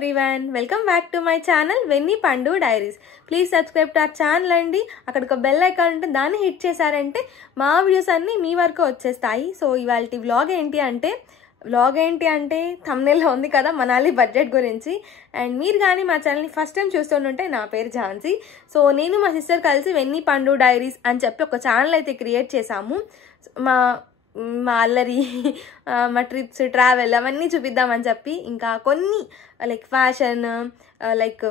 everyone, welcome back to my channel Venni Pandu Diaries. Please subscribe to our channel అండి. అక్కడ ఒక bell icon ఉంటే దాన్ని hit చేశారంటే మా వీడియోస్ అన్నీ మీ వరకు వచ్చేస్తాయి. సో ఇవాల్టి వ్లాగ్ ఏంటి అంటే thumbnail లో ఉంది కదా మనాలి బడ్జెట్ గురించి. అండ్ మీరు కానీ మా ఛానల్ని ఫస్ట్ టైం చూస్తుంటే నా పేరు ఝాన్సీ. సో నేను మా సిస్టర్ కలిసి వెన్నీ పండు డైరీస్ అని చెప్పి ఒక ఛానల్ అయితే క్రియేట్ చేశాము. మా అల్లరి మా ట్రిప్స్ ట్రావెల్ అవన్నీ చూపిద్దామని చెప్పి ఇంకా కొన్ని లైక్ ఫ్యాషన్ లైక్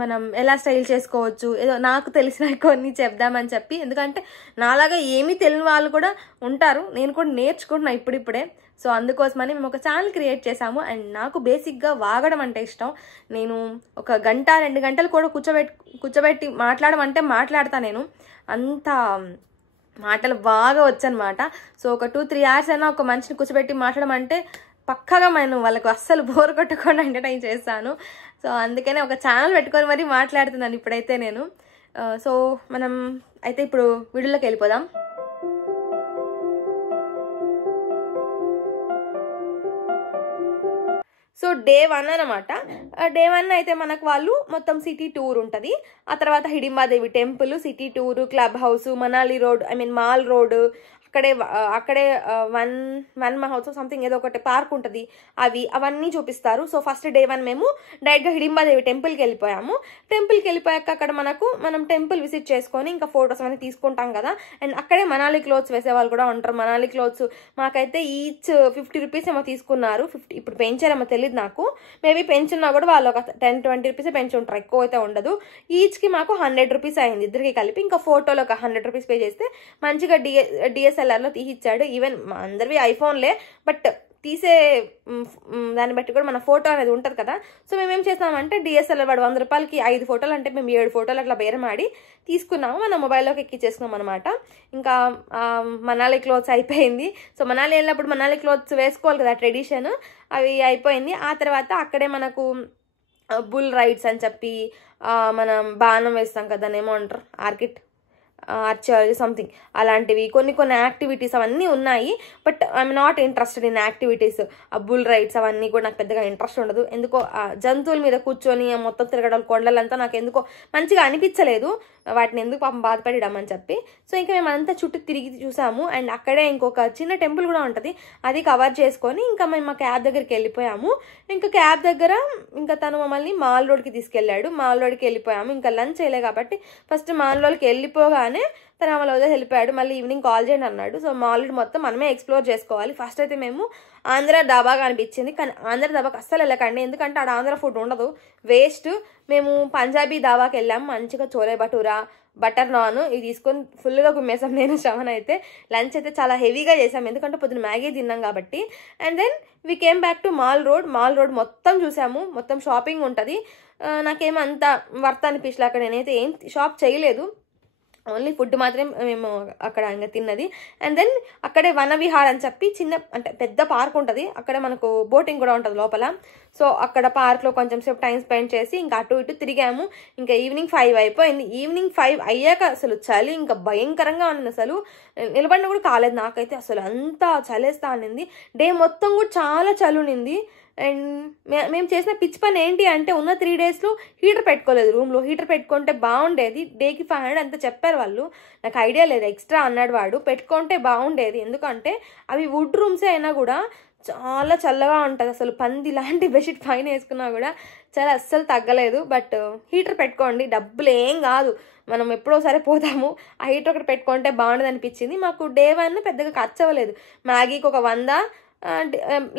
మనం ఎలా స్టైల్ చేసుకోవచ్చు ఏదో నాకు తెలిసిన కొన్ని చెప్దామని చెప్పి, ఎందుకంటే నాలాగా ఏమీ తెలియని వాళ్ళు కూడా ఉంటారు, నేను కూడా నేర్చుకుంటున్నా ఇప్పుడిప్పుడే. సో అందుకోసమని మేము ఒక ఛానల్ క్రియేట్ చేసాము. అండ్ నాకు బేసిక్గా వాగడం అంటే ఇష్టం. నేను ఒక గంట 2 గంటలు కూడా కూర్చోబెట్టి మాట్లాడమంటే మాట్లాడతా. నేను అంత మాటలు బాగా వచ్చనమాట. సో ఒక 2-3 hours అయినా ఒక మనిషిని కూర్చోబెట్టి మాట్లాడమంటే పక్కగా నేను వాళ్ళకు అస్సలు బోర్ కొట్టకుండా ఎంటర్టైన్ చేస్తాను. సో అందుకనే ఒక ఛానల్ పెట్టుకొని మరీ మాట్లాడుతున్నాను ఇప్పుడైతే నేను. సో మనం అయితే ఇప్పుడు వీడియోలోకి వెళ్ళిపోదాం. సో డే 1 అనమాట. డే 1 అయితే మనకు వాళ్ళు మొత్తం సిటీ టూర్ ఉంటుంది. ఆ తర్వాత Hidimbadevi temple, city tour, club house, Manali road, mall road, అక్కడే వన్ మహోత్సవ్ సంథింగ్ ఏదో ఒకటి పార్క్ ఉంటుంది, అవన్నీ చూపిస్తారు. సో ఫస్ట్ డే 1 మేము డైరెక్ట్గా హిడింబాదేవి టెంపుల్కి వెళ్ళిపోయాము. టెంపుల్కి వెళ్ళిపోయాక అక్కడ మనం టెంపుల్ విజిట్ చేసుకొని ఇంకా ఫొటోస్ అనేది తీసుకుంటాం కదా. అండ్ అక్కడే మనాలి క్లోత్స్ వేసేవాళ్ళు కూడా ఉంటారు. మనాలి క్లోత్స్ మాకైతే ఈచ్ 50 రూపీస్ ఏమో తీసుకున్నారు. 50 ఇప్పుడు పెంచారేమో తెలియదు నాకు. మేబీ పెంచున్నా కూడా వాళ్ళు ఒక 10-20 రూపీస్ పెంచుంటారు, ఎక్కువ అయితే ఉండదు. ఈచ్కి మాకు 100 రూపీస్ అయింది ఇద్దరికి కలిపి. ఇంకా ఫోటోలో ఒక 100 రూపీస్ పే చేస్తే మంచిగా డిఎస్ఎల్ఆర్లో తీసిచ్చాడు. ఈవెన్ అందరివి ఐఫోన్లే, బట్ తీసే దాన్ని బట్టి కూడా మన ఫోటో అనేది ఉంటుంది కదా. సో మేమేం చేసామంటే డిఎస్ఎల్ఆర్ వాడు 100 రూపాయలకి 5 ఫోటోలు అంటే మేము 7 ఫోటోలు అట్లా బేరమాడి తీసుకున్నాము. మన మొబైల్లోకి ఎక్కించేసుకున్నాం అనమాట. ఇంకా మనాలి క్లోత్స్ అయిపోయింది. సో మనాలి వెళ్ళినప్పుడు మనాలి క్లోత్స్ వేసుకోవాలి కదా, ట్రెడిషన్, అవి అయిపోయింది. ఆ తర్వాత అక్కడే మనకు బుల్ రైడ్స్ అని చెప్పి మనం బాణం వేస్తాం కదా, ఏమో అంటారు ఆర్చరీ సంథింగ్, అలాంటివి కొన్ని యాక్టివిటీస్ అవన్నీ ఉన్నాయి. But I'm not interested in activities. ఆ బుల్ రైడ్స్ అవన్నీ కూడా నాకు పెద్దగా ఇంట్రెస్ట్ ఉండదు. ఎందుకో జంతువుల మీద కూర్చొని మొత్తం తిరగడం కొండలంతా నాకు ఎందుకో మంచిగా అనిపించలేదు. వాటిని ఎందుకు పాపం బాధపడడం అని చెప్పి. సో ఇంకా మేము అంతా చుట్టూ తిరిగి చూసాము. అండ్ అక్కడే ఇంకొక చిన్న టెంపుల్ కూడా ఉంటుంది, అది కవర్ చేసుకొని ఇంకా మేము మా క్యాబ్ దగ్గరికి వెళ్ళిపోయాము. ఇంకా క్యాబ్ దగ్గర ఇంకా తను మమ్మల్ని మాల్ రోడ్కి తీసుకెళ్ళాడు. మాల్ రోడ్కి వెళ్ళిపోయాము. ఇంకా లంచ్ చేయలే కాబట్టి ఫస్ట్ మాల్ రోడ్కి వెళ్ళిపోగానే తను మమ్మల్ని వదిలేసి వెళ్ళిపోయాడు. మళ్ళీ ఈవినింగ్ కాల్ చేయండి అన్నాడు. సో మాల్ రోడ్ మొత్తం మనమే ఎక్స్ప్లోర్ చేసుకోవాలి. ఫస్ట్ అయితే మేము ఆంధ్ర దాబాగా అనిపించింది, కానీ ఆంధ్ర దాబాకి అస్సలు వెళ్ళకండి, ఎందుకంటే ఆడ ఆంధ్ర ఫుడ్ ఉండదు, వేస్ట్. మేము పంజాబీ దాబాకి వెళ్ళాము. మంచిగా చోలే భటూరా, బటర్ నాన్ ఇవి తీసుకొని ఫుల్గా గుమ్మేసాం నేను శ్రవణ్ అయితే. లంచ్ అయితే చాలా హెవీగా చేసాం, ఎందుకంటే పొద్దున మ్యాగీ తిన్నాం కాబట్టి. And then we came back to mall road మొత్తం చూసాము. మొత్తం షాపింగ్ ఉంటుంది. నాకేమంత వర్త్ అనిపించలే అక్కడ. నేనైతే ఏం షాప్ చేయలేదు, ఓన్లీ ఫుడ్ మాత్రమే మేము అక్కడ ఇంకా తిన్నది. అండ్ దెన్ అక్కడే వనవిహార్ అని చెప్పి అంటే పెద్ద పార్క్ ఉంటుంది. అక్కడ మనకు బోటింగ్ కూడా ఉంటుంది లోపల. సో అక్కడ పార్క్లో కొంచెం సేపు టైం స్పెండ్ చేసి ఇంకా అటు ఇటు తిరిగాము. ఇంకా ఈవినింగ్ 5 అయిపోయింది. ఈవినింగ్ 5 అయ్యాక అసలు చలి ఇంకా భయంకరంగా ఉంది. అసలు నిలబడిన కూడా కాలేదు నాకైతే, అసలు అంతా చలేస్తా అనింది. డే మొత్తం కూడా చాలా చలి ఉన్నింది. అండ్ మేము చేసిన పిచ్ పని ఏంటి అంటే ఉన్న 3 daysలో హీటర్ పెట్టుకోలేదు రూమ్లో. హీటర్ పెట్టుకుంటే బాగుండేది. డేకి 500 అంత చెప్పారు వాళ్ళు, నాకు ఐడియా లేదు, ఎక్స్ట్రా అన్నాడు వాడు. పెట్టుకుంటే బాగుండేది, ఎందుకంటే అవి వుడ్ రూమ్సే అయినా కూడా చాలా చల్లగా ఉంటుంది. అసలు పంది లాంటి బెడ్షీట్ పైన వేసుకున్నా కూడా చాలా అస్సలు తగ్గలేదు. బట్ హీటర్ పెట్టుకోండి, డబ్బులు ఏం కాదు, మనం ఎప్పుడోసారి పోతాము. ఆ హీటర్ ఒకటి పెట్టుకుంటే బాగుండదు అనిపించింది. మాకు డే 1 పెద్దగా ఖర్చు అవ్వలేదు. మ్యాగీకి ఒక 100,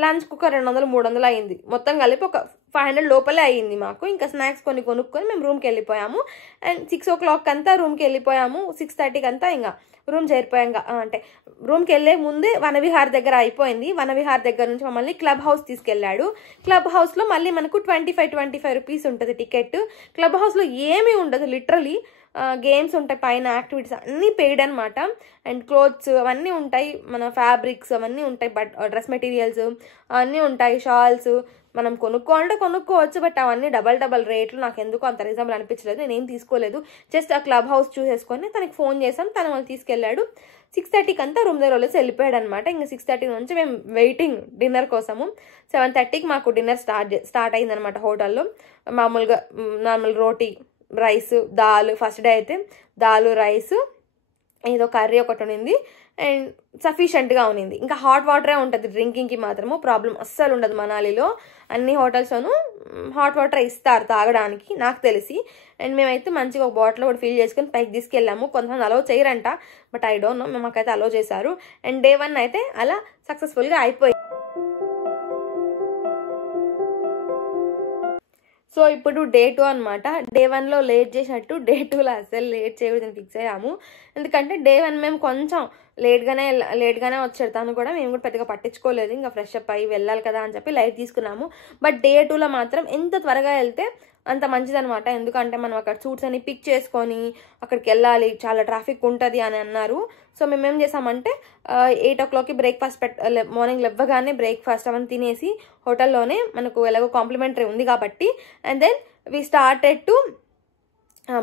లంచ్కి ఒక 200-300 అయింది. మొత్తం కలిపి ఒక 500 లోపలే అయ్యింది మాకు. ఇంకా స్నాక్స్ కొనుక్కొని మేము రూమ్కి వెళ్ళిపోయాము. అండ్ 6 o'clock అంతా రూమ్కి వెళ్ళిపోయాము. 6:30కి అంతా ఇంకా రూమ్ చేరిపోయాం. అంటే రూమ్కి వెళ్ళే ముందే వనవిహార్ దగ్గర అయిపోయింది. వనవిహార్ దగ్గర నుంచి మమ్మల్ని క్లబ్ హౌస్ తీసుకెళ్ళాడు. క్లబ్ హౌస్లో మళ్ళీ మనకు 25 రూపీస్ ఉంటుంది టికెట్. క్లబ్ హౌస్లో ఏమీ ఉండదు, లిటరలీ గేమ్స్ ఉంటాయి, పైన యాక్టివిటీస్ అన్నీ పెయిడ్ అనమాట. అండ్ క్లోత్స్ అవన్నీ ఉంటాయి, మన ఫ్యాబ్రిక్స్ అవన్నీ ఉంటాయి, డ్రెస్ మెటీరియల్స్ అవన్నీ ఉంటాయి, షాల్స్ మనం కొనుక్కోవాలంటే కొనుక్కోవచ్చు. బట్ అవన్నీ డబల్ రేట్లు నాకు ఎందుకు అంత రీజనబుల్ అనిపించలేదు, నేనేం తీసుకోలేదు. జస్ట్ ఆ క్లబ్ హౌస్ చూసేసుకొని తనకి ఫోన్ చేసాం, తను వాళ్ళు తీసుకెళ్ళాడు. 6:30కి అంతా రూమ్ దగ్గర వెళ్ళేసి వెళ్ళిపోయాడు అనమాట. ఇంకా 6:30 నుంచి మేము వెయిటింగ్ డిన్నర్ కోసము. 7:30కి మాకు డిన్నర్ స్టార్ట్ అయిందనమాట హోటల్లో. మామూలుగా నార్మల్ రోటీ, రైస్, దాల్. ఫస్ట్ డే అయితే దాల్, రైస్, ఏదో కర్రీ ఒకటి ఉండింది అండ్ సఫిషియెంట్గా ఉన్నింది. ఇంకా హాట్ వాటరే ఉంటుంది డ్రింకింగ్కి మాత్రము, ప్రాబ్లం అస్సలు ఉండదు. మనాలిలో అన్ని హోటల్స్లోనూ హాట్ వాటర్ ఇస్తారు తాగడానికి నాకు తెలిసి. అండ్ మేమైతే మంచిగా ఒక బాటిల్ కూడా ఫిల్ చేసుకొని పైకి తీసుకెళ్ళాము. కొంతమంది అలో చేయరంట, బట్ ఐ డోంట్ నో, మాకైతే అలో చేశారు. అండ్ డే 1 అయితే అలా సక్సెస్ఫుల్గా అయిపోయింది. సో ఇప్పుడు డే 2 అనమాట. డే 1లో లేట్ చేసినట్టు డే 2లో అసలు లేట్ చేయకూడదని ఫిక్స్ అయ్యాము. ఎందుకంటే డే 1 మేము కొంచెం లేట్గానే వచ్చాడు తను కూడా. మేము కూడా పెద్దగా పట్టించుకోలేదు, ఇంకా ఫ్రెష్ అప్ అయ్యి వెళ్ళాలి కదా అని చెప్పి లైట్ తీసుకున్నాము. బట్ డే 2లో మాత్రం ఎంత త్వరగా వెళ్తే అంత మంచిదనమాట. ఎందుకంటే మనం అక్కడ సూట్స్ అన్ని పిక్ చేసుకొని అక్కడికి వెళ్ళాలి, చాలా ట్రాఫిక్ ఉంటుంది అని అన్నారు. సో మేమేం చేసామంటే 8 o'clockకి బ్రేక్ఫాస్ట్ మార్నింగ్ లేవగానే బ్రేక్ఫాస్ట్ అవన్నీ తినేసి హోటల్లోనే, మనకు ఎలాగో కాంప్లిమెంటరీ ఉంది కాబట్టి. And then we started to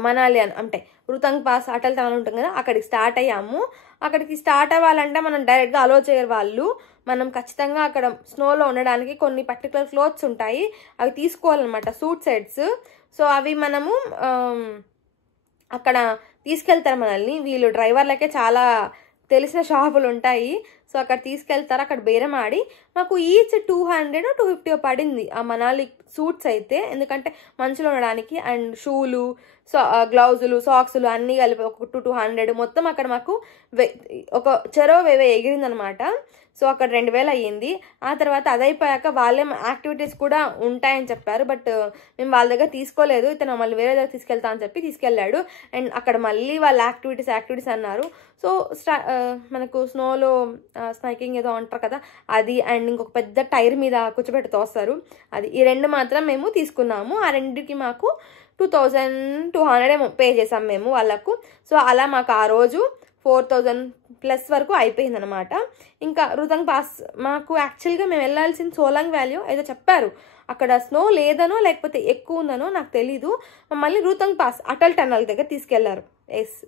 Manali అంటే రుతంగ్ పాస్ అటల్ టనల్ ఉంటుంది కదా, అక్కడికి స్టార్ట్ అయ్యాము. అక్కడికి స్టార్ట్ అవ్వాలంటే మనం డైరెక్ట్గా అలో చేయరు వాళ్ళు. మనం ఖచ్చితంగా అక్కడ స్నోలో ఉండడానికి కొన్ని పర్టికులర్ క్లోత్స్ ఉంటాయి, అవి తీసుకోవాలన్నమాట, సూట్ సెట్స్. సో అవి మనము అక్కడ తీసుకెళ్తారు మనల్ని. వీళ్ళు డ్రైవర్లకే చాలా తెలిసిన షాపులు ఉంటాయి. సో అక్కడ తీసుకెళ్తారు, అక్కడ బేరం ఆడి మాకు ఈచ్ 200 or 250 పడింది ఆ మనాలి సూట్స్ అయితే. ఎందుకంటే మంచులో ఉండడానికి. అండ్ షూలు, గ్లౌజులు, సాక్సులు అన్నీ కలిపి ఒక 200 మొత్తం అక్కడ మాకు ఒక చెరో ఎగిరిందనమాట. సో అక్కడ 2000 అయ్యింది. ఆ తర్వాత అదైపోయాక వాళ్ళే యాక్టివిటీస్ కూడా ఉంటాయని చెప్పారు, బట్ మేము వాళ్ళ దగ్గర తీసుకోలేదు. ఇతను మళ్ళీ వేరే దగ్గర తీసుకెళ్తా అని చెప్పి తీసుకెళ్ళాడు. అండ్ అక్కడ మళ్ళీ వాళ్ళ యాక్టివిటీస్ అన్నారు. సో మనకు స్నోలో స్నైకింగ్ ఏదో అంటారు కదా అది, అండ్ ఇంకొక పెద్ద టైర్ మీద కూర్చోబెట్టి తోస్తారు అది. ఈ రెండు మాత్రం మేము తీసుకున్నాము. ఆ రెండుకి మాకు 2200 పే చేసాం మేము వాళ్ళకు. సో అలా మాకు ఆ రోజు 4000+ వరకు అయిపోయింది అనమాట. ఇంకా రుతంగ్ పాస్ మాకు యాక్చువల్గా మేము వెళ్ళాల్సిన సోలాంగ్ వ్యాలీ ఏదో చెప్పారు, అక్కడ స్నో లేదనో లేకపోతే ఎక్కువ ఉందనో నాకు తెలీదు. మళ్ళీ రుతంగ్ పాస్ అటల్ టనల్ దగ్గర తీసుకెళ్లారు. ఎస్,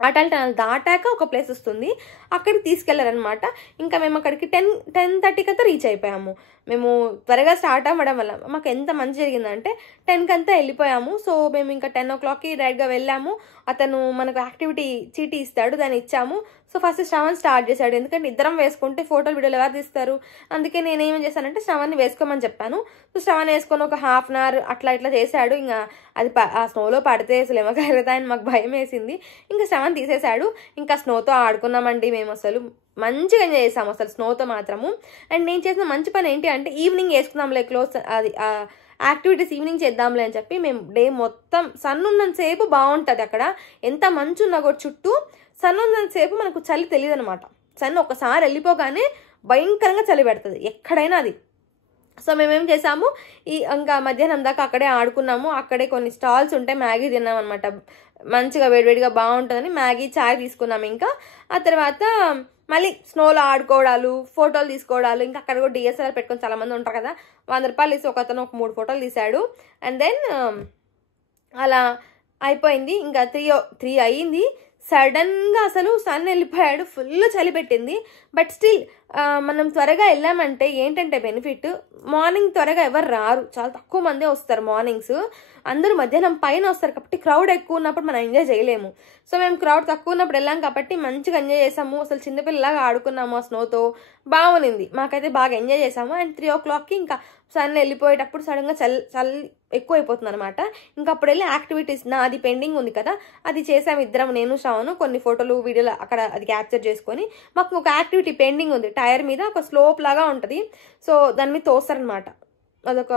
అటల్ టనల్ దాటాక ఒక ప్లేస్ వస్తుంది, అక్కడికి తీసుకెళ్లారనమాట. ఇంకా మేము అక్కడికి 10:30కి అంతా రీచ్ అయిపోయాము. మేము త్వరగా స్టార్ట్ అవ్వడం వల్ల మాకు ఎంత మంచి జరిగిందంటే 10కి అంతా వెళ్ళిపోయాము. సో మేము ఇంకా 10 o'clockకి డైరెక్ట్గా వెళ్ళాము. అతను మనకు యాక్టివిటీ చీటీ ఇస్తాడు, దాన్ని ఇచ్చాము. సో ఫస్ట్ శ్రవణ్ స్టార్ట్ చేశాడు, ఎందుకంటే ఇద్దరం వేసుకుంటే ఫోటోలు వీడియోలు ఎవరు తీస్తారు, అందుకే నేనేం చేశానంటే శ్రవణ్ని వేసుకోమని చెప్పాను. సో శ్రవణ్ వేసుకొని ఒక 1/2 hour అట్లా చేశాడు. ఇంకా అది ఆ స్నోలో పడితే అసలు ఏమకలుగుతాయని మాకు భయం వేసింది. ఇంకా శ్రవణ్ తీసేశాడు. ఇంకా స్నోతో ఆడుకున్నామండి మేము, అసలు మంచిగా ఎంజాయ్ చేసాము అసలు స్నోతో మాత్రము. అండ్ నేను చేసిన మంచి పని ఏంటి అంటే ఈవినింగ్ వేసుకుందాంలే క్లోత్స్, అది యాక్టివిటీస్ ఈవినింగ్ చేద్దాంలే అని చెప్పి మేము డే మొత్తం సన్ ఉన్నంతసేపు బాగుంటుంది అక్కడ. ఎంత మంచు ఉన్నా కూడా చుట్టూ సన్ ఉన్నంతసేపు మనకు చలి తెలియదు అనమాట. సన్ ఒకసారి వెళ్ళిపోగానే భయంకరంగా చలి పెడుతుంది ఎక్కడైనా అది. సో మేమేం చేసాము, ఇంకా మధ్యాహ్నం దాకా అక్కడే ఆడుకున్నాము. అక్కడే కొన్ని స్టాల్స్ ఉంటాయి, మ్యాగీ తిన్నాం అనమాట. మంచిగా వేడివేడిగా బాగుంటుందని మ్యాగీ, చాయ్ తీసుకున్నాము. ఇంకా ఆ తర్వాత మళ్ళీ స్నోలో ఆడుకోవడాలు, ఫోటోలు తీసుకోవడాలు. ఇంకా అక్కడ కూడా DSLR పెట్టుకొని చాలా మంది ఉంటారు కదా, 100 రూపాయలు తీసి ఒకతను ఒక 3 ఫోటోలు తీశాడు. అండ్ దెన్ అలా అయిపోయింది. ఇంకా 3 అయ్యింది. సడన్గా అసలు సన్ వెళ్ళిపోయాడు, ఫుల్ చలి పెట్టింది. బట్ స్టిల్ మనం త్వరగా వెళ్ళామంటే ఏంటంటే బెనిఫిట్, మార్నింగ్ త్వరగా ఎవరు రారు, చాలా తక్కువ మందే వస్తారు మార్నింగ్స్. అందరూ మధ్యాహ్నం పైన వస్తారు కాబట్టి క్రౌడ్ ఎక్కువ ఉన్నప్పుడు మనం ఎంజాయ్ చేయలేము. సో మేము క్రౌడ్ తక్కువ ఉన్నప్పుడు వెళ్ళాం కాబట్టి మంచిగా ఎంజాయ్ చేసాము. అసలు చిన్నపిల్లలాగా ఆడుకున్నాము ఆ స్నోతో, బాగుంది. మాకైతే బాగా ఎంజాయ్ చేసాము. అండ్ 3 o'clockకి ఇంకా సన్ వెళ్ళిపోయేటప్పుడు సడన్గా చలి ఎక్కువ అయిపోతుంది అనమాట. ఇంకా అప్పుడు వెళ్ళి యాక్టివిటీస్ అది పెండింగ్ ఉంది కదా, అది చేసాము ఇద్దరం, నేను శ్రావణు. కొన్ని ఫోటోలు వీడియోలు అక్కడ అది క్యాప్చర్ చేసుకొని, మాకు ఒక యాక్టివిటీ పెండింగ్ ఉంది. టైర్ మీద ఒక స్లోప్ లాగా ఉంటుంది, సో దాని మీద తోస్తారనమాట. అదొక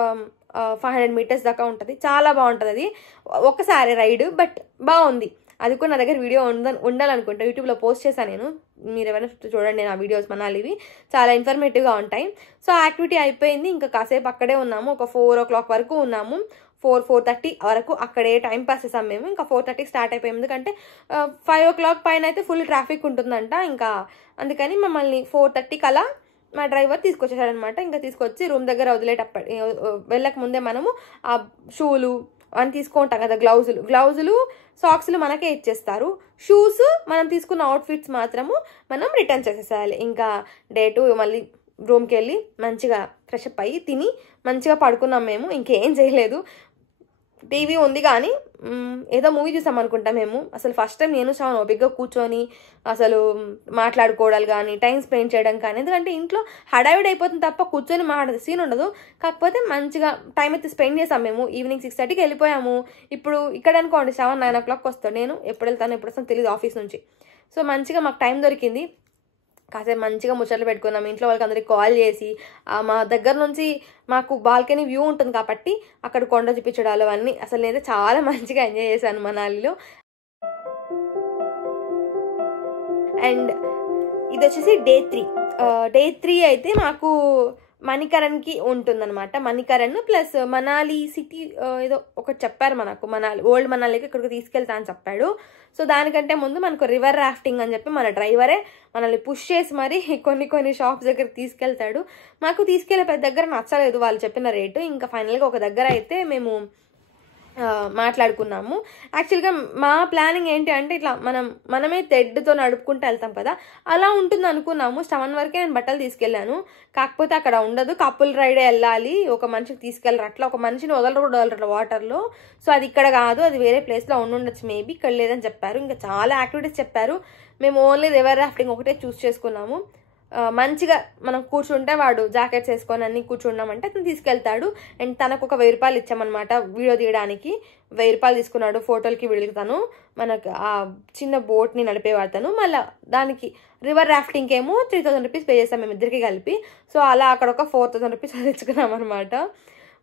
500 meters దాకా ఉంటుంది, చాలా బాగుంటుంది అది. ఒకసారి రైడ్, బట్ బాగుంది. అది కూడా నా దగ్గర వీడియో ఉండాలనుకుంటా, యూట్యూబ్లో పోస్ట్ చేశాను నేను, మీరు ఎవరైనా చూడండి నా వీడియోస్. మనాలివి చాలా ఇన్ఫర్మేటివ్గా ఉంటాయి. సో యాక్టివిటీ అయిపోయింది. ఇంకా కాసేపు అక్కడే ఉన్నాము, ఒక 4 o'clock వరకు ఉన్నాము. 4:30 వరకు అక్కడే టైం పాస్ చేసాం మేము. ఇంకా 4:30 స్టార్ట్ అయిపోయాం, ఎందుకంటే 5 o'clock పైన అయితే ఫుల్ ట్రాఫిక్ ఉంటుందంట. ఇంకా అందుకని మమ్మల్ని 4:30 కలా మా డ్రైవర్ తీసుకొచ్చేసాడనమాట. ఇంకా తీసుకొచ్చి రూమ్ దగ్గర వెళ్ళక ముందే మనము ఆ షూలు అని తీసుకుంటాం కదా, గ్లౌజులు సాక్స్లు మనకే ఇచ్చేస్తారు. షూస్ మనం తీసుకున్న అవుట్ఫిట్స్ మాత్రము మనం రిటర్న్ చేసేసేయాలి. ఇంకా డే 2 మళ్ళీ రూమ్కి వెళ్ళి మంచిగా ఫ్రెషప్ అయ్యి తిని మంచిగా పడుకున్నాం మేము. ఇంకేం చేయలేదు. టీవీ ఉంది కానీ ఏదో మూవీ చూసాం అనుకుంటాం మేము. అసలు ఫస్ట్ టైం నేను చాలా ఓపికగా కూర్చొని అసలు మాట్లాడుకోవడాలు కానీ టైం స్పెండ్ చేయడం కానీ, ఎందుకంటే ఇంట్లో హడావిడి అయిపోతుంది తప్ప కూర్చొని మాట్లాడే సీన్ ఉండదు. కాకపోతే మంచిగా టైం అయితే స్పెండ్ చేసాం మేము. ఈవినింగ్ 6:30కి వెళ్ళిపోయాము. ఇప్పుడు ఇక్కడ అనుకోండి 7-9 o'clock వస్తాడు. నేను ఎప్పుడు వస్తానో తెలియదు ఆఫీస్ నుంచి. సో మంచిగా మాకు టైం దొరికింది. కాసేపు మంచిగా ముచ్చట్లు పెట్టుకున్నాం. ఇంట్లో వాళ్ళకి అందరికి కాల్ చేసి మా దగ్గర నుంచి మాకు బాల్కనీ వ్యూ ఉంటుంది కాబట్టి అక్కడ కొండ చూపించడాలు అవన్నీ అసలు నేనైతే చాలా మంచిగా ఎంజాయ్ చేశాను మనాలిలో. అండ్ ఇది వచ్చేసి డే 3 అయితే మాకు మణికరణ్కి ఉంటుందన్నమాట. మణికరణ్ ప్లస్ మనాలి సిటీ ఏదో ఒకటి చెప్పారు మనకు, ఓల్డ్ మనాలికి ఇక్కడికి తీసుకెళ్తా అని చెప్పాడు. సో దానికంటే ముందు మనకు రివర్ రాఫ్టింగ్ అని చెప్పి మన డ్రైవరే మనల్ని పుష్ చేసి మరి కొన్ని షాప్స్ దగ్గర తీసుకెళ్తాడు. మాకు తీసుకెళ్ళే దగ్గర నచ్చలేదు వాళ్ళు చెప్పిన రేటు. ఇంకా ఫైనల్గా ఒక దగ్గర అయితే మేము మాట్లాడుకున్నాము. యాక్చువల్గా మా ప్లానింగ్ ఏంటి అంటే ఇట్లా మనమే తెడ్డుతో నడుపుకుంటూ వెళ్తాం కదా, అలా ఉంటుంది అనుకున్నాము. 7 వరకే నేను బట్టలు తీసుకెళ్ళాను. కాకపోతే అక్కడ ఉండదు, కపుల్ రైడే వెళ్ళాలి, ఒక మనిషికి తీసుకెళ్ళరు, అట్లా ఒక మనిషిని వదలరు వాటర్లో. సో అది ఇక్కడ కాదు, అది వేరే ప్లేస్లో ఉండొచ్చు మేబీ, ఇక్కడ లేదని చెప్పారు. ఇంకా చాలా యాక్టివిటీస్ చెప్పారు. మేము ఓన్లీ రివర్ రాఫ్టింగ్ ఒకటే చూస్ చేసుకున్నాము. మంచిగా మనం కూర్చుంటే వాడు జాకెట్స్ వేసుకొని అన్ని కూర్చున్నామంటే అతను తీసుకెళ్తాడు. అండ్ తనకు ఒక 1000 రూపాయలు ఇచ్చామన్నమాట వీడియో తీయడానికి. 1000 రూపాయలు తీసుకున్నాడు ఫోటోలకి వీడియోకి. మనకు ఆ చిన్న బోట్ని నడిపేవాడు తను. మళ్ళీ దానికి రివర్ రాఫ్టింగ్కి ఏమో 3000 రూపీస్ పే చేస్తాం మేము ఇద్దరికి కలిపి. సో అలా అక్కడ ఒక 4000 రూపీస్ తెచ్చుకున్నాం అనమాట.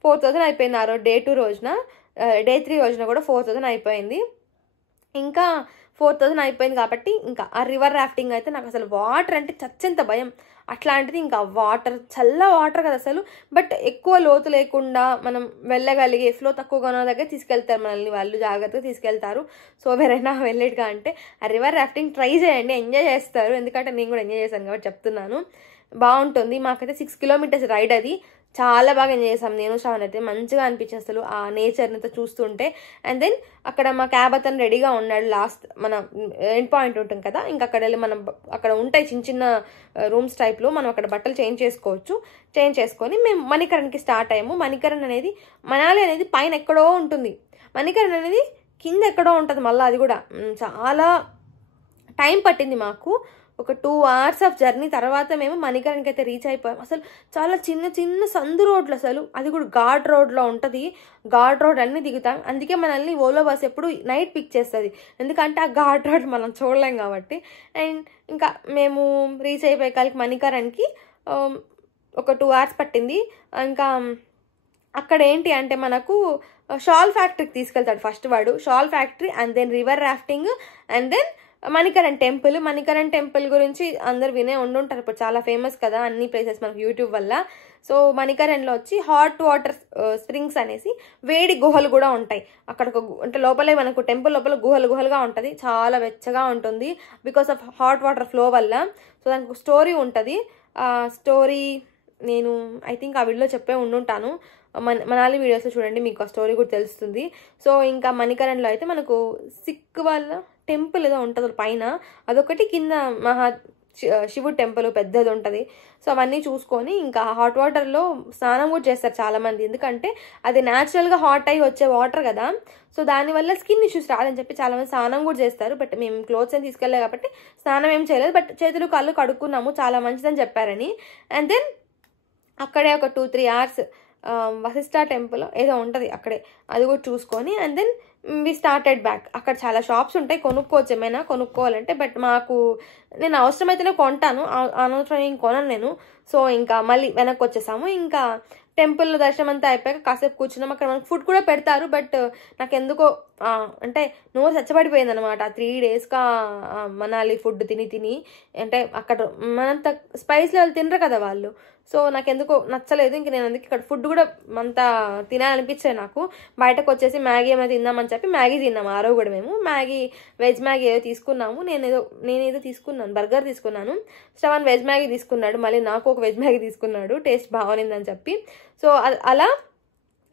4000 అయిపోయింది ఆ రోజు డే 2 రోజున. డే 3 రోజున కూడా 4000 అయిపోయింది. ఇంకా 4000 అయిపోయింది కాబట్టి ఇంకా ఆ రివర్ రాఫ్టింగ్ అయితే నాకు అసలు వాటర్ అంటే చచ్చెంత భయం. అట్లాంటిది ఇంకా చల్ల వాటర్ కదా అసలు, బట్ ఎక్కువ లోతు లేకుండా మనం వెళ్ళగలిగే ఫ్లో తక్కువగా ఉన్న దగ్గర తీసుకెళ్తారు మనల్ని, వాళ్ళు జాగ్రత్తగా తీసుకెళ్తారు. సో ఎవరైనా వెళ్ళేట్టుగా అంటే ఆ రివర్ రాఫ్టింగ్ ట్రై చేయండి, ఎంజాయ్ చేస్తారు. ఎందుకంటే నేను కూడా ఎంజాయ్ చేశాను కాబట్టి చెప్తున్నాను. బాగుంటుంది. మాకైతే 6 kilometers రైడ్ అది. చాలా బాగా ఎంజాయ్ చేసాం నేను శ్రావణ్ అయితే. మంచిగా అనిపించింది అసలు ఆ నేచర్ని అంతా చూస్తుంటే. అండ్ దెన్ అక్కడ మా క్యాబ్ అతను రెడీగా ఉన్నాడు. లాస్ట్ మన ఎండ్ పాయింట్ ఉంటుంది కదా, ఇంకా అక్కడ వెళ్ళి మనం అక్కడ ఉంటాయి చిన్న రూమ్స్ టైప్లో, మనం అక్కడ బట్టలు చేంజ్ చేసుకోవచ్చు. చేంజ్ చేసుకొని మేము మణికరణ్కి స్టార్ట్ అయ్యాము. మణికరణ్ అనేది మనాలి అనేది పైన ఎక్కడో ఉంటుంది, మణికరణ్ అనేది కింద ఎక్కడో ఉంటుంది. మళ్ళీ అది కూడా చాలా టైం పట్టింది మాకు. ఒక 2 hours ఆఫ్ జర్నీ తర్వాత మేము మణికరణ్కి అయితే రీచ్ అయిపోయాం. అసలు చాలా చిన్న సందు రోడ్లు, అసలు అది కూడా ఘాట్ రోడ్లో ఉంటుంది. ఘాట్ రోడ్ అన్నీ దిగుతాం. అందుకే మనల్ని ఓలో బస్ ఎప్పుడు నైట్ పిక్ చేస్తుంది, ఎందుకంటే ఆ ఘాట్ రోడ్ మనం చూడలేం కాబట్టి. అండ్ ఇంకా మేము రీచ్ అయిపోయేకాలకి మణికరణ్కి ఒక 2 hours పట్టింది. ఇంకా అక్కడ ఏంటి అంటే మనకు షాల్ ఫ్యాక్టరీకి తీసుకెళ్తాడు ఫస్ట్ వాడు. Shawl factory and then river rafting and then Manikaran temple. Manikaran temple గురించి అందరు వినే ఉండుంటారు, ఇప్పుడు చాలా ఫేమస్ కదా అన్ని ప్లేసెస్ మనకు యూట్యూబ్ వల్ల. సో మణికరణ్లో వచ్చి హాట్ వాటర్ స్ప్రింగ్స్ అనేసి వేడి గుహలు కూడా ఉంటాయి అక్కడ. అంటే లోపలే మనకు టెంపుల్ లోపల గుహలుగా ఉంటుంది, చాలా వెచ్చగా ఉంటుంది because of hot water flow వల్ల. సో దానికి స్టోరీ ఉంటుంది. ఆ స్టోరీ నేను ఐ థింక్ ఆ వీడియోలో చెప్పే ఉండుంటాను. మనాలి వీడియోస్లో చూడండి, మీకు ఆ స్టోరీ కూడా తెలుస్తుంది. సో ఇంకా మణికరణ్లో అయితే మనకు సిక్ వాళ్ళ టెంపుల్ ఏదో ఉంటుంది పైన, అదొకటి, కింద శివుడు టెంపుల్ పెద్దది ఉంటుంది. సో అవన్నీ చూసుకొని ఇంకా హాట్ వాటర్లో స్నానం కూడా చేస్తారు చాలామంది, ఎందుకంటే అది న్యాచురల్గా హాట్ అయ్యి వచ్చే వాటర్ కదా. సో దానివల్ల స్కిన్ ఇష్యూస్ రాదని చెప్పి చాలామంది స్నానం కూడా చేస్తారు. బట్ మేము క్లోత్స్ అని తీసుకెళ్ళాలి కాబట్టి స్నానం ఏం చేయలేదు, బట్ చేతులు కాళ్ళు కడుక్కున్నాము, చాలా మంచిదని చెప్పారని. అండ్ దెన్ అక్కడే ఒక 2-3 hours వశిష్ఠ టెంపుల్ ఏదో ఉంటుంది అక్కడే, అది కూడా చూసుకొని and then we started back. అక్కడ చాలా షాప్స్ ఉంటాయి, కొనుక్కోవచ్చు ఏమైనా కొనుక్కోవాలంటే. బట్ నేను అవసరమైతేనే కొంటాను, అనవసరం ఏం కొనను నేను. సో ఇంకా మళ్ళీ వెనక్కి వచ్చేసాము. ఇంకా టెంపుల్ దర్శనం అంతా అయిపోయాక కాసేపు కూర్చున్నాం. అక్కడ మనకు ఫుడ్ కూడా పెడతారు, బట్ నాకు ఎందుకో అంటే నోరు చచ్చబడిపోయింది అనమాట 3 daysగా మనాలి ఫుడ్ తిని. అంటే అక్కడ మనంత స్పైస్ లెవెల్ తినరు కదా వాళ్ళు, సో నాకు ఎందుకో నచ్చలేదు. ఇంక నేను అందుకే ఇక్కడ ఫుడ్ కూడా అంత తినాలనిపించలేదు నాకు. బయటకు వచ్చేసి మ్యాగీ ఏమైనా తిందామని చెప్పి మ్యాగీ తిన్నాము. ఆ రోజు కూడా మేము వెజ్ మ్యాగీ ఏదో తీసుకున్నాము. నేనేదో తీసుకున్నాను, బర్గర్ తీసుకున్నాను. శ్రవణ్ వెజ్ మ్యాగీ తీసుకున్నాడు, మళ్ళీ నాకు ఒక వెజ్ మ్యాగీ తీసుకున్నాడు టేస్ట్ బాగుందని చెప్పి. సో అలా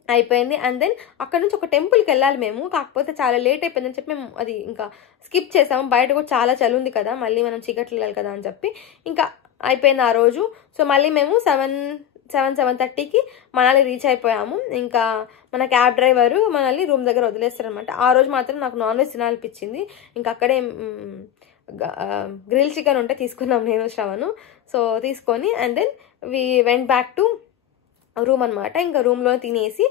అయిపోయింది. అండ్ దెన్ అక్కడ నుంచి ఒక టెంపుల్కి వెళ్ళాలి మేము, కాకపోతే చాలా లేట్ అయిపోయిందని చెప్పి మేము అది ఇంకా స్కిప్ చేసాము. బయట కూడా చాలా చలి ఉంది కదా, మళ్ళీ మనం చీకట్లు వెళ్ళాలి కదా అని చెప్పి ఇంకా అయిపోయింది ఆ రోజు. సో మళ్ళీ మేము 7:30కి మనాలి రీచ్ అయిపోయాము. ఇంకా మన క్యాబ్ డ్రైవరు మనల్ని రూమ్ దగ్గర వదిలేస్తారనమాట. ఆ రోజు మాత్రం నాకు నాన్ వెజ్ తినాలనిపించింది. ఇంకా అక్కడే గ్రిల్ చికెన్ ఉంటే తీసుకున్నాం నేను శ్రవణు. సో తీసుకొని and then we went back to room అనమాట. ఇంకా రూమ్లో తినేసి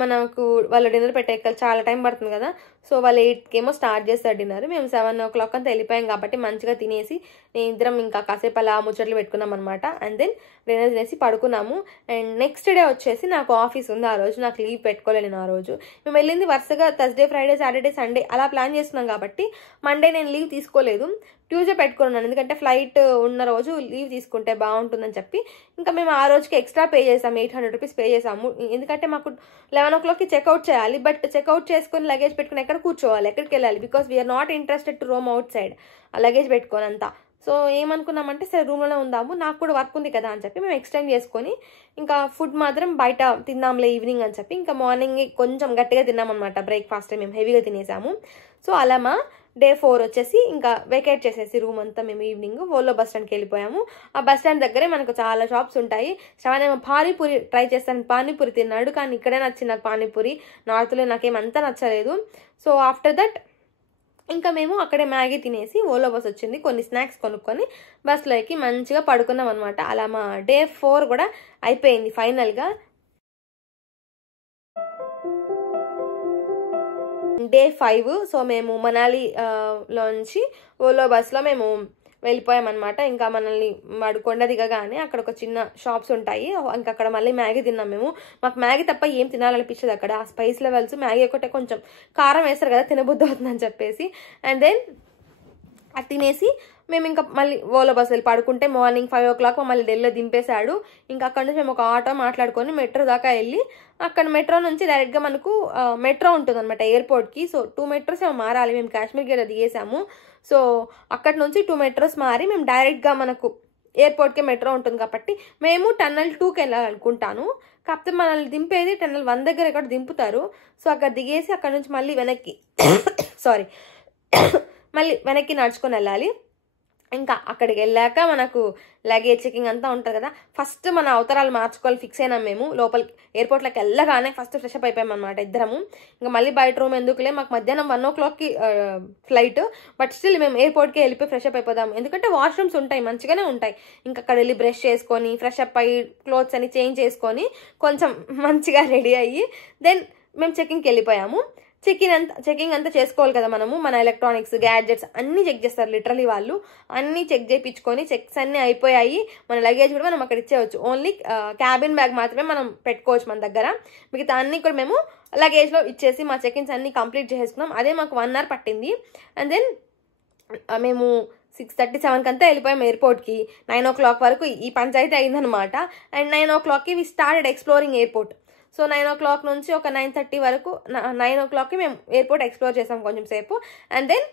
మనకు వాళ్ళు డిన్నర్ పెట్టాక చాలా టైం పడుతుంది కదా, సో వాళ్ళు 8కి ఏమో స్టార్ట్ చేస్తారు డిన్నర్. మేము 7 o'clock అంతా వెళ్ళిపోయాం కాబట్టి మంచిగా తినేసి ఇద్దరం ఇంకా కాసేపు అలా ముచ్చట్లు పెట్టుకున్నాం అనమాట. అండ్ దెన్ డిన్నర్ తినేసి పడుకున్నాము. అండ్ నెక్స్ట్ డే వచ్చేసి నాకు ఆఫీస్ ఉంది. ఆ రోజు నాకు లీవ్ పెట్టుకోలేను. నేను ఆ రోజు మేము వెళ్ళింది వరుసగా థర్స్డే, ఫ్రైడే, సాటర్డే, సండే అలా ప్లాన్ చేస్తున్నాం కాబట్టి మండే నేను లీవ్ తీసుకోలేదు, ట్యూస్డే పెట్టుకున్నాను. ఎందుకంటే ఫ్లైట్ ఉన్న రోజు లీవ్ తీసుకుంటే బాగుంటుందని చెప్పి ఇంకా మేము ఆ రోజుకి ఎక్స్ట్రా పే చేసాము, 800 rupees పే చేసాము. ఎందుకంటే మాకు 11 o'clockకి చెక్అవుట్ చేయాలి, బట్ చెక్అవుట్ చేసుకుని లగేజ్ పెట్టుకుని ఎక్కడ కూర్చోవాలి, ఎక్కడికి వెళ్ళాలి, because we are not interested to roam outside ఆ లగేజ్ పెట్టుకొని అంతా. సో ఏమనుకున్నామంటే సరే రూమ్లోనే ఉందాము, నాకు కూడా వర్క్ ఉంది కదా అని చెప్పి మేము ఎక్స్టెండ్ చేసుకొని ఇంకా ఫుడ్ మాత్రం బయట తిందాంలే ఈవినింగ్ అని చెప్పి ఇంకా మార్నింగ్ కొంచెం గట్టిగా తిన్నామన్నమాట. బ్రేక్ఫాస్ట్ మేము హెవీగా తినేసాము. సో అలా మా డే 4 వచ్చేసి ఇంకా వెకేట్ చేసేసి రూమ్ అంతా మేము ఈవినింగ్ వోలో బస్ స్టాండ్కి వెళ్ళిపోయాము. ఆ బస్ స్టాండ్ దగ్గరే మనకు చాలా షాప్స్ ఉంటాయి. శ్రవణ్ ఏమో పానీపూరి ట్రై చేస్తాను, పానీపూరి తిన్నాడు, కానీ ఇక్కడే నచ్చింది నాకు పానీపూరి, నార్త్లో నాకేమంతా నచ్చలేదు. సో ఆఫ్టర్ దట్ ఇంకా మేము అక్కడే మ్యాగీ తినేసి ఓలో బస్ వచ్చింది, కొన్ని స్నాక్స్ కొనుక్కొని బస్లో ఎక్కి మంచిగా పడుకున్నాం అనమాట. అలా మా డే 4 కూడా అయిపోయింది ఫైనల్గా. డే 5 సో మేము మనాలి లోంచి ఓలో బస్లో మేము వెళ్ళిపోయామన్నమాట. ఇంకా మనల్ని కొండ దిగగానే అక్కడ ఒక చిన్న షాప్స్ ఉంటాయి, ఇంకా అక్కడ మళ్ళీ మ్యాగీ తిన్నాం మేము. మాకు మ్యాగీ తప్ప ఏం తినాలనిపించదు అక్కడ. ఆ స్పైస్ లెవెల్స్ మ్యాగీ ఒకటే కొంచెం కారం వేస్తారు కదా, తినబుద్ధి అవుతుందని చెప్పేసి. అండ్ దెన్ అది తినేసి మేము ఇంకా మళ్ళీ ఓలో బస్ వెళ్ళి పడుకుంటే మార్నింగ్ 5 o'clock మళ్ళీ ఢిల్లీలో దింపేశాడు. ఇంకా అక్కడ నుంచి మేము ఒక ఆటో మాట్లాడుకొని మెట్రో దాకా వెళ్ళి అక్కడ మెట్రో నుంచి డైరెక్ట్గా మనకు మెట్రో ఉంటుంది అనమాట ఎయిర్పోర్ట్కి. సో 2 metros ఏమో మారాలి. మేము కాశ్మీర్ గేట్ దిగేసాము. సో అక్కడ నుంచి 2 metros మారి మేము డైరెక్ట్గా మనకు ఎయిర్పోర్ట్కే మెట్రో ఉంటుంది కాబట్టి మేము టన్నల్ 2కి వెళ్ళాలనుకుంటాను. కాకపోతే మనల్ని దింపేది టన్నల్ 1 దగ్గర ఎక్కడ దింపుతారు. సో అక్కడ దిగేసి అక్కడ నుంచి మళ్ళీ వెనక్కి మళ్ళీ వెనక్కి నడుచుకొని వెళ్ళాలి. ఇంకా అక్కడికి వెళ్ళాక మనకు లగేజ్ చెకింగ్ అంతా ఉంటుంది కదా, ఫస్ట్ మన అవతారాలు మార్చుకోవాలి ఫిక్స్ అయినాం మేము. లోపలికి ఎయిర్పోర్ట్లోకి వెళ్ళగానే ఫస్ట్ ఫ్రెష్ అప్ అయిపోయామన్నమాట ఇద్దరము. ఇంకా మళ్ళీ బయట రూమ్ ఎందుకులే, మాకు మధ్యాహ్నం 1 o'clockకి ఫ్లైట్, బట్ స్టిల్ మేము ఎయిర్పోర్ట్కి వెళ్ళిపోయి ఫ్రెష్ అప్ అయిపోదాము. ఎందుకంటే వాష్రూమ్స్ ఉంటాయి, మంచిగానే ఉంటాయి. ఇంకా అక్కడ వెళ్ళి బ్రష్ చేసుకొని ఫ్రెష్ అప్ అయ్యి క్లోత్స్ అని చేంజ్ చేసుకొని కొంచెం మంచిగా రెడీ అయ్యి దెన్ మేము చెకింగ్కి వెళ్ళిపోయాము. చెకింగ్ అంతా చేసుకోవాలి కదా మనము. మన ఎలక్ట్రానిక్స్ గ్యాడ్జెట్స్ అన్నీ చెక్ చేస్తారు లిటరలీ వాళ్ళు. అన్నీ చెక్ చేయించుకొని చెక్స్ అన్నీ అయిపోయాయి. మన లగేజ్ కూడా మనం అక్కడ ఇచ్చేయచ్చు. ఓన్లీ క్యాబిన్ బ్యాగ్ మాత్రమే మనం పెట్టుకోవచ్చు మన దగ్గర. మిగతా అన్నీ కూడా మేము లగేజ్లో ఇచ్చేసి మా చెకిన్స్ అన్నీ కంప్లీట్ చేసుకున్నాం. అదే మాకు 1 hour పట్టింది. అండ్ దెన్ మేము 6:37 అంతా వెళ్ళిపోయాం ఎయిర్పోర్ట్కి. 9 o'clock వరకు ఈ పంచాయతీ అయిందనమాట. అండ్ 9 o'clockకి we started exploring airport. So 9 o'clock నుంచి ఒక 9:30 వరకు 9 o'clockకి మేము ఎయిర్పోర్ట్ ఎక్స్ప్లోర్ చేసాం కొంచెం సేపు. అండ్ దెన్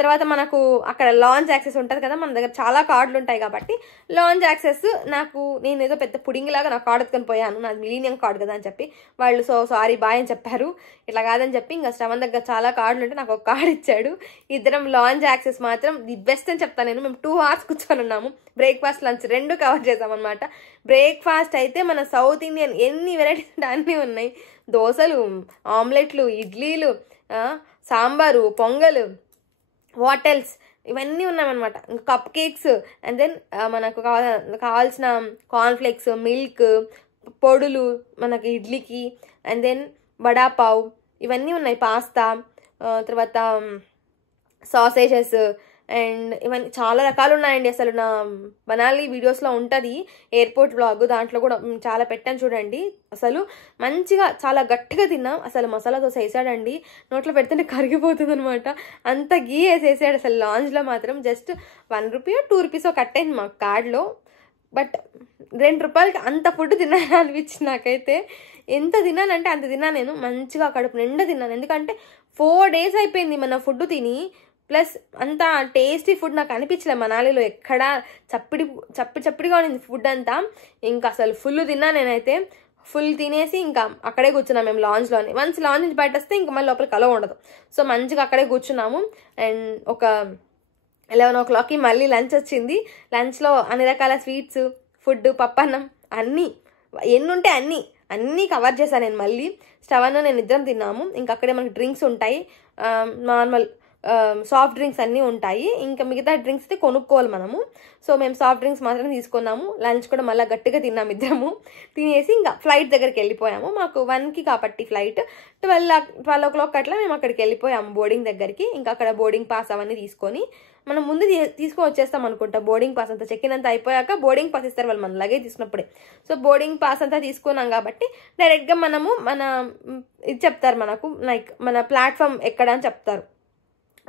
తర్వాత మనకు అక్కడ లాంచ్ యాక్సెస్ ఉంటుంది కదా, మన దగ్గర చాలా కార్డులు ఉంటాయి కాబట్టి లాంచ్ యాక్సెస్ నేను ఏదో పెద్ద పుడింగ్ లాగా నాకు కార్డు ఎత్తుకొని పోయాను, నాది మిలీనియం కార్డు కదా అని చెప్పి వాళ్ళు సో సారీ బాయ్ అని చెప్పారు. ఇట్లా కాదని చెప్పి ఇంకా శ్రవణ్ దగ్గర చాలా కార్డులు ఉంటే నాకు ఒక కార్డు ఇచ్చాడు. ఇద్దరం లాంచ్ యాక్సెస్ మాత్రం ది బెస్ట్ అని చెప్తాను నేను. మేము 2 hours కూర్చొని ఉన్నాము. బ్రేక్ఫాస్ట్ లంచ్ 2 కవర్ చేసామన్నమాట. బ్రేక్ఫాస్ట్ అయితే మన సౌత్ ఇండియన్ ఎన్ని వెరైటీస్ ఉంటే అన్నీ ఉన్నాయి. దోశలు, ఆమ్లెట్లు, ఇడ్లీలు, సాంబారు, పొంగల్, వాటెల్స్ ఇవన్నీ ఉన్నామన్నమాట. ఇంకా కప్ కేక్స్ అండ్ దెన్ మనకు కావాల్సిన కార్న్ఫ్లేక్స్, మిల్క్, పొడులు మనకి ఇడ్లీకి, అండ్ దెన్ వడాపావ్ ఇవన్నీ ఉన్నాయి, పాస్తా, తర్వాత సాసేజెస్, అండ్ ఇవన్నీ చాలా రకాలు ఉన్నాయండి. అసలు నా మనాలి వీడియోస్లో ఉంటుంది ఎయిర్పోర్ట్ వ్లాగ్, దాంట్లో కూడా చాలా పెట్టాను చూడండి. అసలు మంచిగా చాలా గట్టిగా తిన్నాం. అసలు మసాలా దోశ వేసాడండి, నోట్లో పెడితేనే కరిగిపోతుంది అనమాట, అంత గీ వేసేసాడు. అసలు లాంజ్లో మాత్రం జస్ట్ 1 రూపీ 2 రూపీస్ కట్టేది మా కార్డ్లో. బట్ 2 రూపాయలకి అంత ఫుడ్ తిన్నాను అనిపించింది నాకైతే. ఎంత తిన్నానంటే అంత తిన్నాను నేను, మంచిగా కడుపు నిండా తిన్నాను. ఎందుకంటే 4 days అయిపోయింది మన ఫుడ్ తిని. ప్లస్ అంత టేస్టీ ఫుడ్ నాకు అనిపించలేదు మనాలిలో ఎక్కడా. చప్పిడిగా ఉండింది ఫుడ్ అంతా. ఇంకా అసలు ఫుల్ తిన్నా నేనైతే. ఫుల్ తినేసి ఇంకా అక్కడే కూర్చున్నాం మేము లాంజ్లోనే. వన్స్ లాంజ్ నుంచి బయట వస్తే ఇంకా మళ్ళీ లోపలికి అలో ఉండదు. సో మంచిగా అక్కడే కూర్చున్నాము. అండ్ ఒక 11 o'clockకి మళ్ళీ లంచ్ వచ్చింది. లంచ్లో అన్ని రకాల స్వీట్స్, ఫుడ్, పప్పన్నం అన్నీ ఎన్ని ఉంటే అన్నీ కవర్ చేశాను నేను. మళ్ళీ స్టవన్ నేను ఇద్దరం తిన్నాము. ఇంకా అక్కడే మనకి డ్రింక్స్ ఉంటాయి, నార్మల్ సాఫ్ట్ డ్రింక్స్ అన్నీ ఉంటాయి. ఇంకా మిగతా డ్రింక్స్ అయితే కొనుక్కోవాలి మనము. సో మేము సాఫ్ట్ డ్రింక్స్ మాత్రం తీసుకున్నాము. లంచ్ కూడా మళ్ళీ గట్టిగా తిన్నాము ఇద్దరము. తినేసి ఇంకా ఫ్లైట్ దగ్గరికి వెళ్ళిపోయాము. మాకు 1కి కాబట్టి ఫ్లైట్, 12 o'clock అట్లా మేము అక్కడికి వెళ్ళిపోయాము బోర్డింగ్ దగ్గరికి. ఇంకా అక్కడ బోర్డింగ్ పాస్ అవన్నీ తీసుకొని మనం ముందు తీసుకొని వచ్చేస్తాం అనుకుంటా. బోర్డింగ్ పాస్ అంతా చెక్ ఇన్ అంతా అయిపోయాక బోర్డింగ్ పాస్ ఇస్తారు వాళ్ళు మన లగేజ్ తీసుకున్నప్పుడే. సో బోర్డింగ్ పాస్ అంతా తీసుకున్నాం కాబట్టి డైరెక్ట్గా మనము ఇది చెప్తారు మనకు, లైక్ మన ప్లాట్ఫామ్ ఎక్కడ అని చెప్తారు.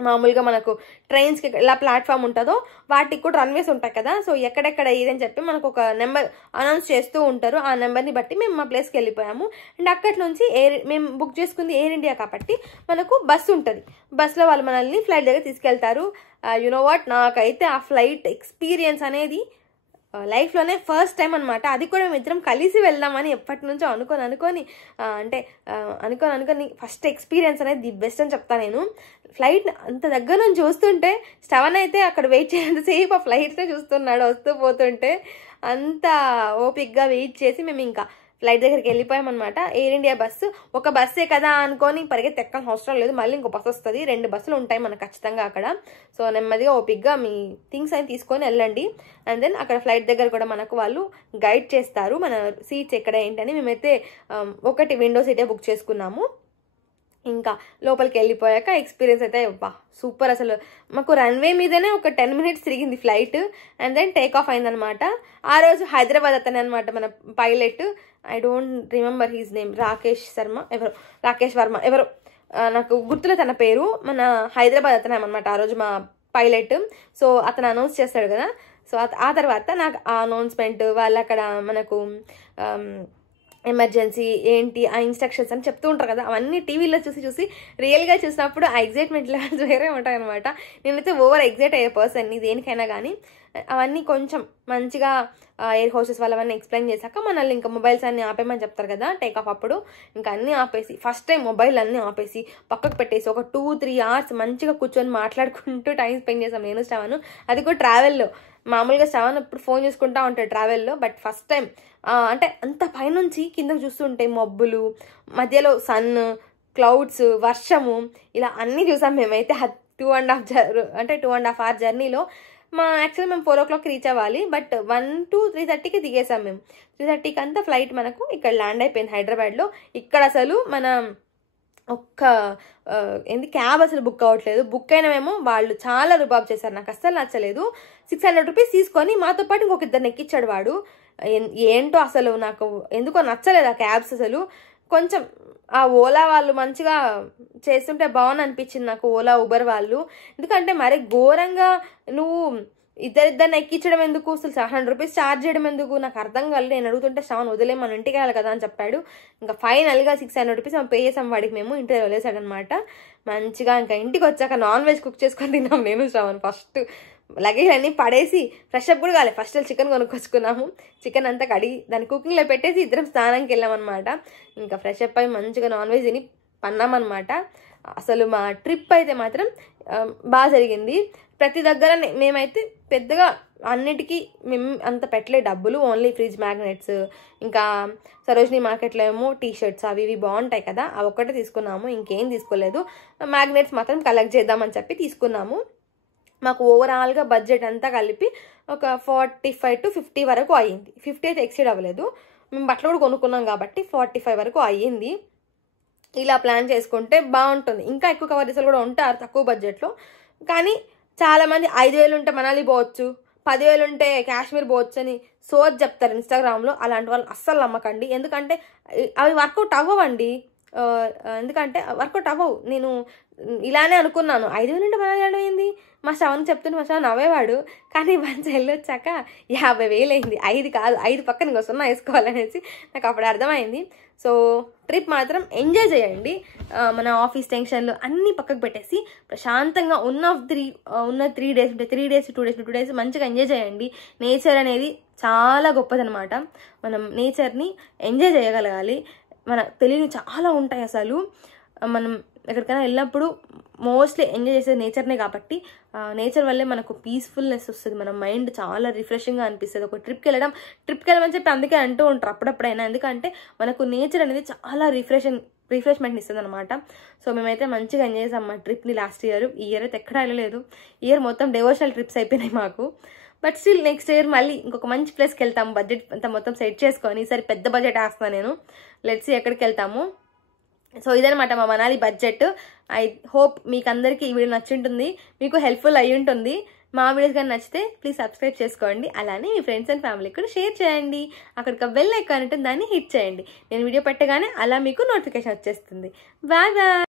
మామూలుగా మనకు ట్రైన్స్కి ఎలా ప్లాట్ఫామ్ ఉంటుందో వాటికి కూడా రన్వేస్ ఉంటాయి కదా. సో ఎక్కడెక్కడ ఏదని చెప్పి మనకు ఒక నెంబర్ అనౌన్స్ చేస్తూ ఉంటారు. ఆ నెంబర్ని బట్టి మేము మా ప్లేస్కి వెళ్ళిపోయాము. అండ్ అక్కడి నుంచి మేము బుక్ చేసుకుంది ఎయిర్ ఇండియా కాబట్టి మనకు బస్సు ఉంటుంది. బస్సులో వాళ్ళు మనల్ని ఫ్లైట్ దగ్గర తీసుకెళ్తారు. యునో వాట్, నాకైతే ఆ ఫ్లైట్ ఎక్స్పీరియన్స్ అనేది లైఫ్లోనే ఫస్ట్ టైం అనమాట. అది కూడా మేము ఇద్దరం కలిసి వెళ్దామని ఎప్పటి నుంచో అనుకొని ఫస్ట్ ఎక్స్పీరియన్స్ అనేది ది బెస్ట్ అని చెప్తాను నేను. ఫ్లైట్ అంత దగ్గర నుంచి చూస్తుంటే స్టవన్ అయితే అక్కడ వెయిట్ చేసేంతసేపు ఆ ఫ్లైట్సే చూస్తున్నాడు వస్తూ పోతుంటే. అంత ఓపిక్గా వెయిట్ చేసి మేము ఇంకా ఫ్లైట్ దగ్గరికి వెళ్ళిపోయామన్నమాట. ఎయిర్ ఇండియా బస్సు ఒక బస్సే కదా అనుకొని పరిగెత్తి ఎక్కాల్సిన అవసరం లేదు. మళ్ళీ ఇంకో బస్సు వస్తుంది, 2 బస్సులు ఉంటాయి మనకు ఖచ్చితంగా అక్కడ. సో నెమ్మదిగా ఓపిక్గా మీ థింగ్స్ అని తీసుకొని వెళ్ళండి. అండ్ దెన్ అక్కడ ఫ్లైట్ దగ్గర కూడా మనకు వాళ్ళు గైడ్ చేస్తారు మన సీట్స్ ఎక్కడ ఏంటని. మేమైతే ఒకటి విండో సీటే బుక్ చేసుకున్నాము. ఇంకా లోపలికి వెళ్ళిపోయాక ఎక్స్పీరియన్స్ అయితే సూపర్. అసలు మాకు రన్వే మీదనే ఒక 10 minutes తిరిగింది flight. And then take off అయిందనమాట. ఆ రోజు హైదరాబాద్ అతనే అనమాట మన pilot. I don't remember his name, Rakesh Varma ఎవరో నాకు గుర్తులేదు తన పేరు. మన హైదరాబాద్ అతనే అనమాట ఆ రోజు మా పైలట్. సో అతను అనౌన్స్ చేస్తాడు కదా. సో ఆ తర్వాత నాకు ఆ అనౌన్స్మెంట్ వాళ్ళు అక్కడ మనకు ఎమర్జెన్సీ ఏంటి ఆ ఇన్స్ట్రక్షన్స్ అని చెప్తూ ఉంటారు కదా, అవన్నీ టీవీలో చూసి రియల్గా చూసినప్పుడు ఆ ఎగ్జైట్మెంట్ లెవెల్స్ వేరే ఉంటాయి అనమాట. నేనైతే ఓవర్ ఎగ్జైట్ అయ్యే పర్సన్ని దేనికైనా కానీ. అవన్నీ కొంచెం మంచిగా ఎయిర్ హోస్టెస్ వాళ్ళు అవన్నీ ఎక్స్ప్లెయిన్ చేశాక మనల్ని ఇంకా మొబైల్స్ అన్నీ ఆపేయమని చెప్తారు కదా టేక్ ఆఫ్ అప్పుడు. ఇంకా అన్నీ ఆపేసి ఫస్ట్ టైం మొబైల్ అన్నీ ఆపేసి పక్కకు పెట్టేసి ఒక 2-3 hours మంచిగా కూర్చొని మాట్లాడుకుంటూ టైం స్పెండ్ చేసాం నేను స్టవన్. అది కూడా ట్రావెల్లో. మామూలుగా స్టవన్ ఇప్పుడు ఫోన్ చూసుకుంటా ఉంటాడు ట్రావెల్లో, బట్ ఫస్ట్ టైం అంటే అంత పైనుంచి కిందకు చూస్తుంటే మబ్బులు, మధ్యలో సన్, క్లౌడ్స్, వర్షము, ఇలా అన్నీ చూసాం మేమైతే. 2.5 hour జర్నీలో యాక్చువల్లీ మేము 4 o'clock రీచ్ అవ్వాలి, బట్ 1 to 3:30కి దిగేసాం మేము. 3:30కి అంతా ఫ్లైట్ మనకు ఇక్కడ ల్యాండ్ అయిపోయింది హైదరాబాద్లో. ఇక్కడ అసలు మన క్యాబ్ అసలు బుక్ అవ్వట్లేదు. బుక్ అయినమేమో వాళ్ళు చాలా రుబాబ్ చేశారు, నాకు అస్సలు నచ్చలేదు. 600 rupees తీసుకొని మాతో పాటు ఇంకొక ఇద్దరిని ఎక్కించాడు వాడు. ఏంటో అసలు నాకు ఎందుకో నచ్చలేదు ఆ క్యాబ్స్ అసలు. కొంచెం ఆ ఓలా వాళ్ళు మంచిగా చేస్తుంటే బాగుంది అనిపించింది నాకు, ఓలా ఊబర్ వాళ్ళు. ఎందుకంటే మరి ఘోరంగా నువ్వు ఇద్దరిద్దరిని ఎక్కించడం ఎందుకు, అసలు 700 rupees ఛార్జ్ చేయడం ఎందుకు నాకు అర్థం కాలేదు. నేను అడుగుతుంటే శ్రవణ్ వదిలే మన ఇంటికి వెళ్ళాలి కదా అని చెప్పాడు. ఇంకా ఫైనల్గా 600 rupees పే చేసాం వాడికి. మేము ఇంటికి వదిలేసాడు అనమాట. మంచిగా ఇంకా ఇంటికి వచ్చాక నాన్ వెజ్ కుక్ చేసుకొని తిన్నాం నేను శ్రవణ్. ఫస్ట్ లగేజ్ అన్నీ పడేసి ఫ్రెష్ అప్ కూడా కాలేదు. First chicken కొనుక్కొచ్చుకున్నాము. చికెన్ అంతా కడిగి దాన్ని కుకింగ్లో పెట్టేసి ఇద్దరం స్నానంకి వెళ్ళామన్నమాట. ఇంకా ఫ్రెష్ అప్ అయి మంచిగా నాన్ వెజ్ తిని పన్నామన్నమాట. అసలు మా ట్రిప్ అయితే మాత్రం బాగా జరిగింది. ప్రతి దగ్గర మేమైతే పెద్దగా అన్నిటికీ మేము అంత పెట్టలే డబ్బులు. ఓన్లీ ఫ్రిడ్జ్ మ్యాగ్నెట్స్, ఇంకా సరోజినీ మార్కెట్లో ఏమో టీ-షర్ట్స్ అవి ఇవి బాగుంటాయి కదా, అవి ఒక్కటే తీసుకున్నాము. ఇంకేం తీసుకోలేదు. మ్యాగ్నెట్స్ మాత్రం కలెక్ట్ చేద్దామని చెప్పి తీసుకున్నాము. మాకు ఓవరాల్గా బడ్జెట్ అంతా కలిపి ఒక 45 to 50 వరకు అయ్యింది. 50 అయితే ఎక్సీడ్ అవ్వలేదు. మేము బట్టలు కూడా కొనుక్కున్నాం కాబట్టి 45 వరకు అయ్యింది. ఇలా ప్లాన్ చేసుకుంటే బాగుంటుంది. ఇంకా ఎక్కువ కవర్ చేసేలు కూడా ఉంటారు తక్కువ బడ్జెట్లో, కానీ చాలామంది 5,000 ఉంటే మనాలి పోవచ్చు, 10,000 ఉంటే కాశ్మీర్ పోవచ్చు అని సోచ్ చెప్తారు ఇన్స్టాగ్రామ్లో. అలాంటి వాళ్ళు అస్సలు నమ్మకండి, ఎందుకంటే అవి వర్కౌట్ అవ్వవండి. ఎందుకంటే వర్కౌట్ అవ్వవు. నేను ఇలానే అనుకున్నాను, 5,000 ఉంటే మనాలి అయింది, మా శ్రవణ్ చెప్తుంటే మా శ్రవణ్ నవ్వేవాడు. కానీ మంచి వెళ్ళొచ్చాక 50,000 అయింది. 5 కాదు, 5 పక్కన ఇంకో 0 వేసుకోవాలనేసి నాకు అప్పుడు అర్థమైంది. సో ట్రిప్ మాత్రం ఎంజాయ్ చేయండి. మన ఆఫీస్ టెన్షన్లు అన్నీ పక్కకు పెట్టేసి ప్రశాంతంగా ఉన్న 3 డేస్ ఉంటే 3 డేస్ 2 డేస్ మంచిగా ఎంజాయ్ చేయండి. నేచర్ అనేది చాలా గొప్పదనమాట. మనం నేచర్ని ఎంజాయ్ చేయగలగాలి. మన తెలియని చాలా ఉంటాయి అసలు. మనం ఎక్కడికైనా వెళ్ళినప్పుడు మోస్ట్లీ ఎంజాయ్ చేసేది నేచర్నే కాబట్టి నేచర్ వల్లే మనకు పీస్ఫుల్నెస్ వస్తుంది. మన మైండ్ చాలా రిఫ్రెషింగ్గా అనిపిస్తుంది. ఒక ట్రిప్కి వెళ్ళమని చెప్పి అందుకే అంటూ ఉంటారు అప్పుడప్పుడైనా, ఎందుకంటే మనకు నేచర్ అనేది చాలా రిఫ్రెష్మెంట్ ఇస్తుంది అనమాట. సో మేమైతే మంచిగా ఎంజాయ్ చేసాం మా ట్రిప్ని లాస్ట్ ఇయర్. ఈ ఇయర్ అయితే ఎక్కడా వెళ్ళలేదు. ఇయర్ మొత్తం డివోషనల్ ట్రిప్స్ అయిపోయినాయి మాకు. బట్ స్టిల్ నెక్స్ట్ ఇయర్ మళ్ళీ ఇంకొక మంచి ప్లేస్కి వెళ్తాము. బడ్జెట్ అంతా మొత్తం సెట్ చేసుకొని, ఈసారి పెద్ద బడ్జెట్ వేస్తాను నేను. లెట్స్ సీ ఎక్కడికి వెళ్తాము. సో ఇదనమాట మా మనాలి బడ్జెట్. ఐ హోప్ మీకు అందరికీ ఈ వీడియో నచ్చుంటుంది, మీకు హెల్ప్ఫుల్ అయ్యి ఉంటుంది. మా వీడియోస్ కానీ నచ్చితే ప్లీజ్ సబ్స్క్రైబ్ చేసుకోండి. అలానే మీ ఫ్రెండ్స్ అండ్ ఫ్యామిలీకి కూడా షేర్ చేయండి. అక్కడికి బెల్ ఐకాన్ ఉంటుంది, దాన్ని హిట్ చేయండి. నేను వీడియో పెట్టగానే అలా మీకు నోటిఫికేషన్ వచ్చేస్తుంది. Bye bye.